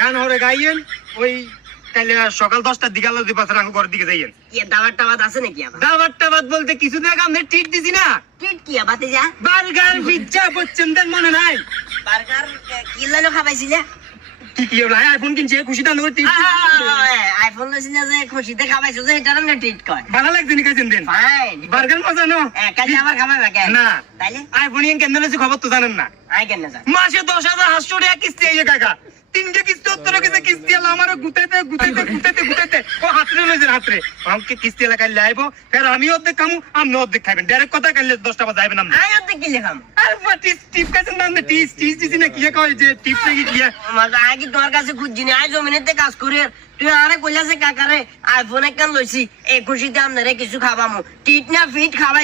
গান হরে গাইয়েন ওই তাইলে সকাল 10টার দিকে আলো দিবা রাখো ঘরের দিকে যাইয়েন কি দাওয়াত টাওয়াত আছে নাকি আবার? দাওয়াত টাওয়াত বলতে কিছু দেখ আমরা ট্রিট দিছি না ট্রিট কি বাতে যা? বার্গার পিজ্জা বচ্চনদের মনে নাই বার্গার কি লানো খাবাইছিলে? কি হলো আইফোন কিনছে খুশি দান করে ট্রিট আইফোন লইছিলে যে খুশিতে খাবাইছো যে এটা না ট্রিট কয়। ভালো লাগছে নি কাছেন দেন ফাইন। বার্গার মজা নো কাল আবার খাবাইবা কেন? না তাইলে আইফোন ইন কেন লইছে খবর তো জানেন না আই কেন না? মাসে 10,800 টাকা কিস্তি আইয়ে কাকা তিনটে কিস্তি উত্তর কেসে কিস্তি আলা আমার গুতাইতে ও হাতরে লইছে হাতরে আমাকে কিস্তি এলা কাল লাইবো ফের আমি অর্ধেক কামু আপনি অর্ধেক খাবেন ডাইরেক্ট কথা কাল 10টা বাজে যাবেন আপনি আই অর্ধেক কি লেখাম? আর পাটি টিপ কাছেন না টিস দিছি না কি কয় যে টিপ লাগি কি মজা আগে তোর কাছে খুঁজছি না, আই জমিনেতে কাজ করি তুই আরে কইলাছে কাকারে আইফোন একখান লইছি এই খুশিতে আপনারে কিছু খাবামু টিট না ফিট খাবাই